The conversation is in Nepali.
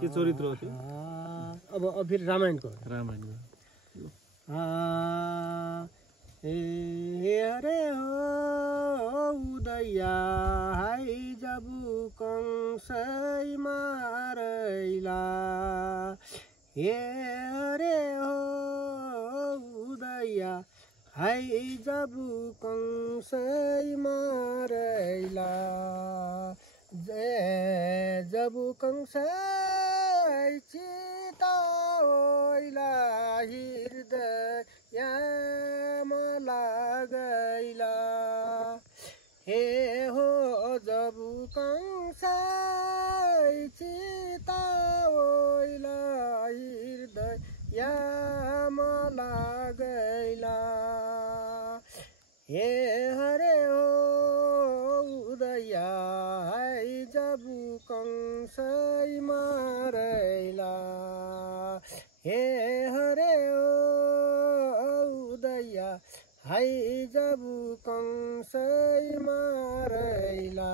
के चरित्र हो त्यो? अब फेरि रामायणको हरे हो उदया हाई जबु कंसै मारैला हरे हो उदया हाई जबु कंसै मारैला जबु कंसै चिताओइला हृदय लागैला हे हो जबु कंसै चिताओइला हृदय लागैला हे हरे हो उदया जबु कंसै मारैला हे हरे हो उदया हाई जबु कंसै मारैला